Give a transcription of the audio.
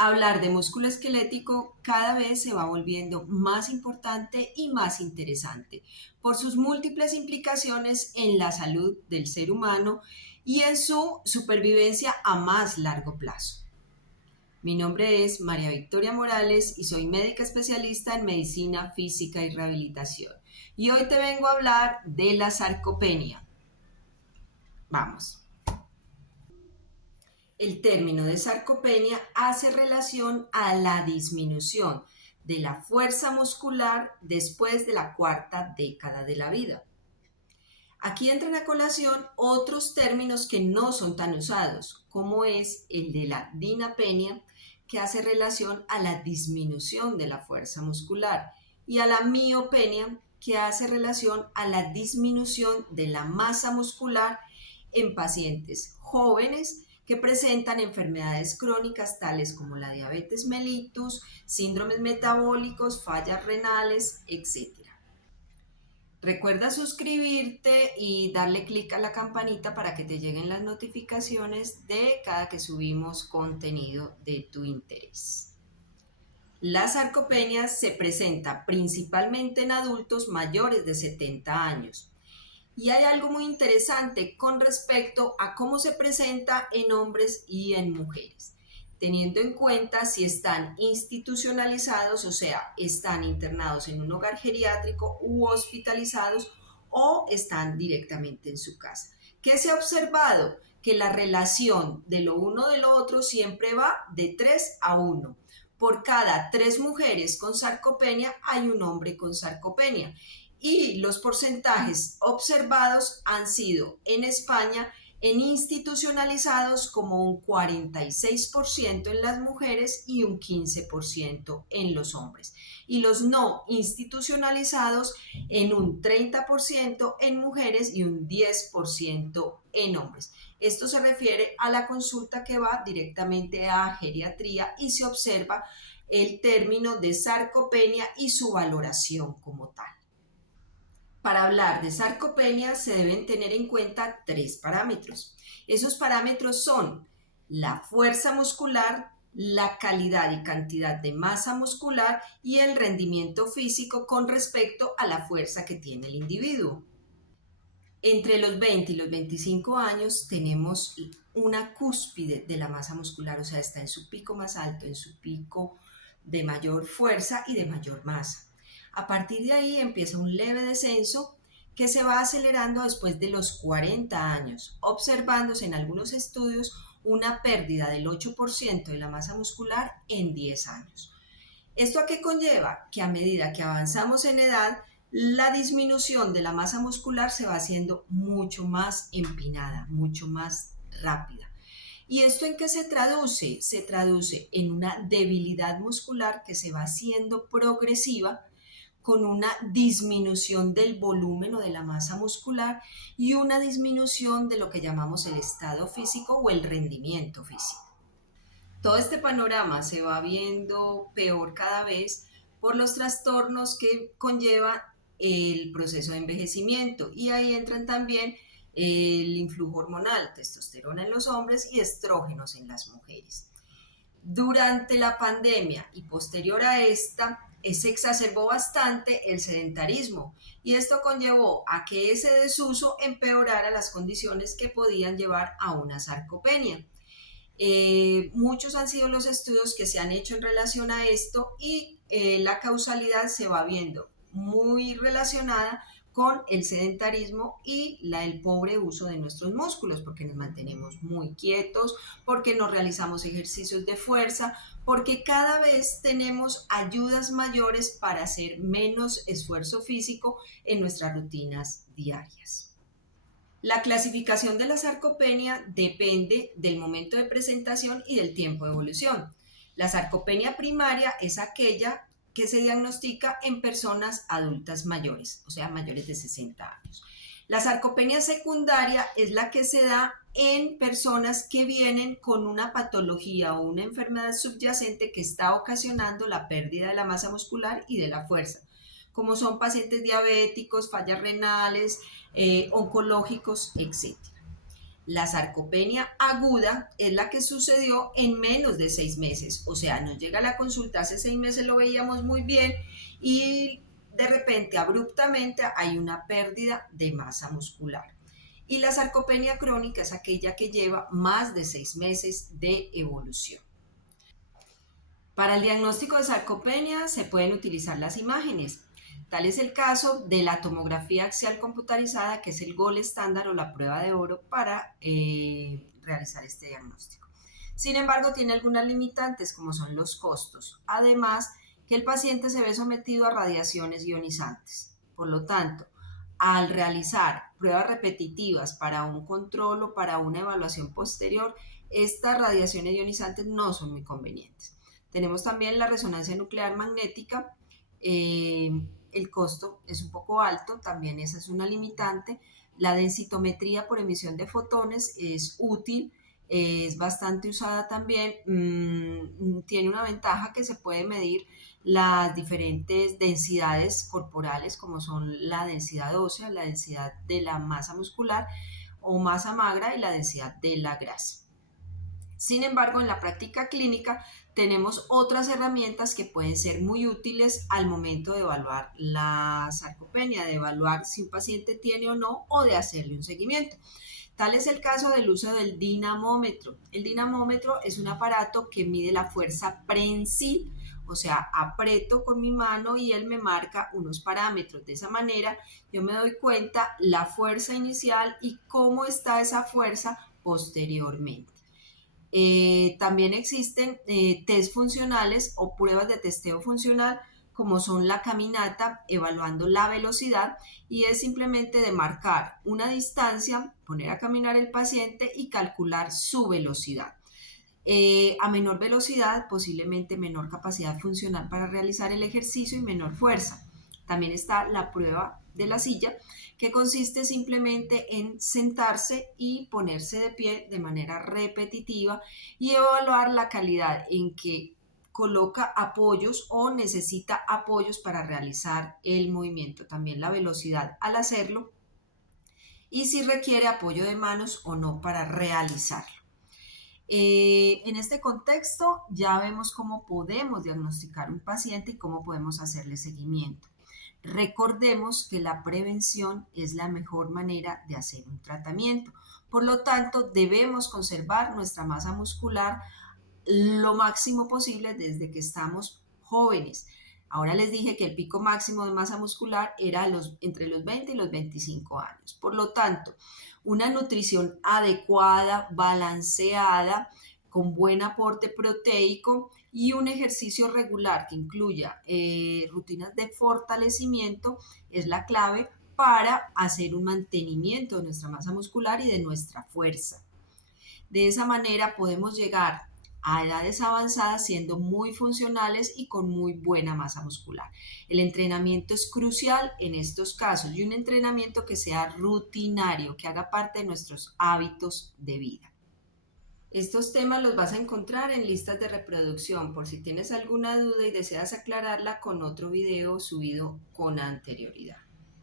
Hablar de músculo esquelético cada vez se va volviendo más importante y más interesante por sus múltiples implicaciones en la salud del ser humano y en su supervivencia a más largo plazo. Mi nombre es María Victoria Morales y soy médica especialista en medicina física y rehabilitación. Y hoy te vengo a hablar de la sarcopenia. Vamos. El término de sarcopenia hace relación a la disminución de la fuerza muscular después de la cuarta década de la vida. Aquí entran a colación otros términos que no son tan usados, como es el de la dinapenia, que hace relación a la disminución de la fuerza muscular, y a la miopenia, que hace relación a la disminución de la masa muscular en pacientes jóvenes que presentan enfermedades crónicas tales como la diabetes mellitus, síndromes metabólicos, fallas renales, etc. Recuerda suscribirte y darle clic a la campanita para que te lleguen las notificaciones de cada que subimos contenido de tu interés. La sarcopenia se presenta principalmente en adultos mayores de 70 años. Y hay algo muy interesante con respecto a cómo se presenta en hombres y en mujeres, teniendo en cuenta si están institucionalizados, o sea, están internados en un hogar geriátrico u hospitalizados o están directamente en su casa. ¿Qué se ha observado? Que la relación de lo uno de lo otro siempre va de 3 a 1. Por cada 3 mujeres con sarcopenia hay un hombre con sarcopenia. Y los porcentajes observados han sido en España en institucionalizados como un 46% en las mujeres y un 15% en los hombres. Y los no institucionalizados en un 30% en mujeres y un 10% en hombres. Esto se refiere a la consulta que va directamente a geriatría y se observa el término de sarcopenia y su valoración como tal. Para hablar de sarcopenia se deben tener en cuenta 3 parámetros. Esos parámetros son la fuerza muscular, la calidad y cantidad de masa muscular y el rendimiento físico con respecto a la fuerza que tiene el individuo. Entre los 20 y los 25 años tenemos una cúspide de la masa muscular, o sea, está en su pico más alto, en su pico de mayor fuerza y de mayor masa. A partir de ahí empieza un leve descenso que se va acelerando después de los 40 años, observándose en algunos estudios una pérdida del 8% de la masa muscular en 10 años. ¿Esto a qué conlleva? Que a medida que avanzamos en edad, la disminución de la masa muscular se va haciendo mucho más empinada, mucho más rápida. ¿Y esto en qué se traduce? Se traduce en una debilidad muscular que se va haciendo progresiva, con una disminución del volumen o de la masa muscular y una disminución de lo que llamamos el estado físico o el rendimiento físico. Todo este panorama se va viendo peor cada vez por los trastornos que conlleva el proceso de envejecimiento, y ahí entran también el influjo hormonal, testosterona en los hombres y estrógenos en las mujeres. Durante la pandemia y posterior a esta, se exacerbó bastante el sedentarismo, y esto conllevó a que ese desuso empeorara las condiciones que podían llevar a una sarcopenia. Muchos han sido los estudios que se han hecho en relación a esto, y la causalidad se va viendo muy relacionada con el sedentarismo y el pobre uso de nuestros músculos, porque nos mantenemos muy quietos, porque no realizamos ejercicios de fuerza, porque cada vez tenemos ayudas mayores para hacer menos esfuerzo físico en nuestras rutinas diarias. La clasificación de la sarcopenia depende del momento de presentación y del tiempo de evolución. La sarcopenia primaria es aquella que se diagnostica en personas adultas mayores, o sea, mayores de 60 años. La sarcopenia secundaria es la que se da en personas que vienen con una patología o una enfermedad subyacente que está ocasionando la pérdida de la masa muscular y de la fuerza, como son pacientes diabéticos, fallas renales, oncológicos, etc. La sarcopenia aguda es la que sucedió en menos de 6 meses, o sea, nos llega a la consulta, hace 6 meses lo veíamos muy bien y de repente, abruptamente, hay una pérdida de masa muscular. Y la sarcopenia crónica es aquella que lleva más de 6 meses de evolución. Para el diagnóstico de sarcopenia se pueden utilizar las imágenes. Tal es el caso de la tomografía axial computarizada, que es el gold estándar o la prueba de oro para realizar este diagnóstico. Sin embargo, tiene algunas limitantes, como son los costos. Además, que el paciente se ve sometido a radiaciones ionizantes. Por lo tanto, al realizar pruebas repetitivas para un control o para una evaluación posterior, estas radiaciones ionizantes no son muy convenientes. Tenemos también la resonancia nuclear magnética. El costo es un poco alto, también esa es una limitante. La densitometría por emisión de fotones es útil, es bastante usada también. Tiene una ventaja que se puede medir las diferentes densidades corporales, como son la densidad ósea, la densidad de la masa muscular o masa magra y la densidad de la grasa. Sin embargo, en la práctica clínica tenemos otras herramientas que pueden ser muy útiles al momento de evaluar la sarcopenia, de evaluar si un paciente tiene o no, o de hacerle un seguimiento. Tal es el caso del uso del dinamómetro. El dinamómetro es un aparato que mide la fuerza prensil, o sea, aprieto con mi mano y él me marca unos parámetros. De esa manera yo me doy cuenta la fuerza inicial y cómo está esa fuerza posteriormente. También existen test funcionales o pruebas de testeo funcional, como son la caminata, evaluando la velocidad, y es simplemente de marcar una distancia, poner a caminar el paciente y calcular su velocidad. A menor velocidad, posiblemente menor capacidad funcional para realizar el ejercicio y menor fuerza. También está la prueba de la silla, que consiste simplemente en sentarse y ponerse de pie de manera repetitiva y evaluar la calidad en que coloca apoyos o necesita apoyos para realizar el movimiento. También la velocidad al hacerlo y si requiere apoyo de manos o no para realizarlo. En este contexto ya vemos cómo podemos diagnosticar un paciente y cómo podemos hacerle seguimiento. Recordemos que la prevención es la mejor manera de hacer un tratamiento. Por lo tanto, debemos conservar nuestra masa muscular lo máximo posible desde que estamos jóvenes. Ahora les dije que el pico máximo de masa muscular era entre los 20 y los 25 años. Por lo tanto, una nutrición adecuada, balanceada, con buen aporte proteico y un ejercicio regular que incluya rutinas de fortalecimiento es la clave para hacer un mantenimiento de nuestra masa muscular y de nuestra fuerza. De esa manera podemos llegar a edades avanzadas siendo muy funcionales y con muy buena masa muscular. El entrenamiento es crucial en estos casos y un entrenamiento que sea rutinario, que haga parte de nuestros hábitos de vida. Estos temas los vas a encontrar en listas de reproducción por si tienes alguna duda y deseas aclararla con otro video subido con anterioridad.